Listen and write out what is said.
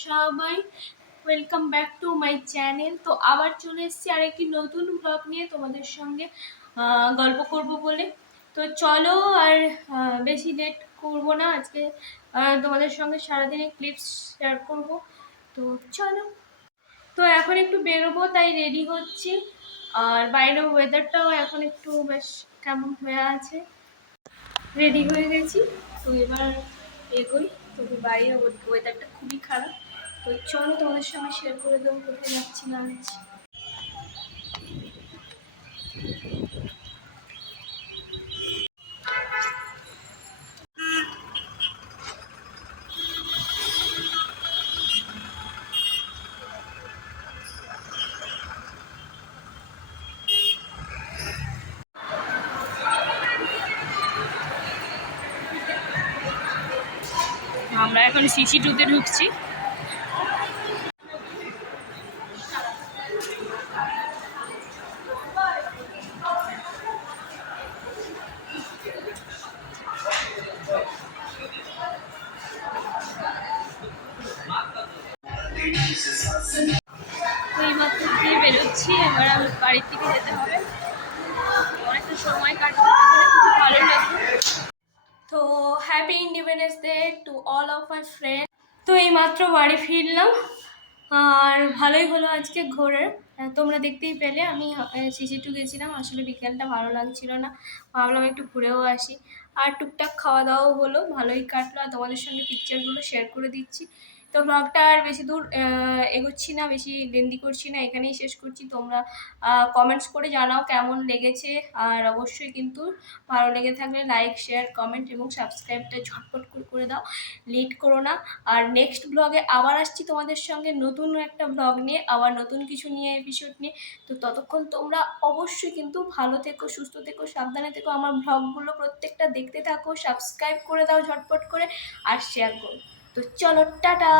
সবাই, welcome back to my channel. তো আবার চলে এসেছি আরেকটি নতুন ব্লগ নিয়ে তোমাদের সঙ্গে গল্প করব বলে। তো চলো আর বেশি লেট করব না, আজকে তোমাদের সঙ্গে সারাদিনের ক্লিপস শেয়ার করব। তো চলো। তো এখন একটু বেরোবো, তাই রেডি হচ্ছি। আর বাইরের ওয়েদারটাও এখন একটু বেশ কেমন হয়ে আছে। রেডি হয়ে গেছি, তো এবার এগোই। তবে বাইরের ওয়েদারটা খুবই খারাপ। তো চলো তোমাদের সঙ্গে শেয়ার করে দেবো কোথায় যাচ্ছি না যাচ্ছি। আমরা এখন CC2-তে ঢুকছি। এইমাত্র দিয়ে বেরোচ্ছি, এবার আমি বাড়ির থেকে যেতে হবে। অনেকটা সময় কাটবে, খুব ভালো লাগবে। তো happy independence day to all of my friend. তো এইমাত্র বাড়ি ফিরলাম, আর ভালোই হলো আজকে ঘোরার। তোমরা দেখতেই পেলে আমি CC2 গেছিলাম। আসলে বিকেলটা ভালো লাগছিল না, ভাবলাম একটু ঘুরেও আসি। আর টুকটাক খাওয়া দাওয়াও হলো, ভালোই কাটলো। আর তোমাদের সঙ্গে পিকচারগুলো শেয়ার করে দিচ্ছি। তো ব্লগটা আর বেশি দূর এগোচ্ছি না, বেশি লেন্দি করছি না, এখানেই শেষ করছি। তোমরা কমেন্টস করে জানাও কেমন লেগেছে। আর অবশ্যই কিন্তু ভালো লেগে থাকলে লাইক, শেয়ার, কমেন্ট এবং সাবস্ক্রাইবটা ঝটপট করে দাও, লেট করো না। আর নেক্সট ব্লগে আবার আসছি তোমাদের সঙ্গে নতুন একটা ব্লগ নিয়ে, আবার নতুন কিছু নিয়ে, এপিসোড নিয়ে। তো ততক্ষণ তোমরা অবশ্যই কিন্তু ভালো থেকো, সুস্থ থেকো, সাবধানে থেকো। আমার ব্লগগুলো প্রত্যেকটা দেখতে থাকো, সাবস্ক্রাইব করে দাও ঝটপট করে, আর শেয়ার করো। তো চলো, টাটা।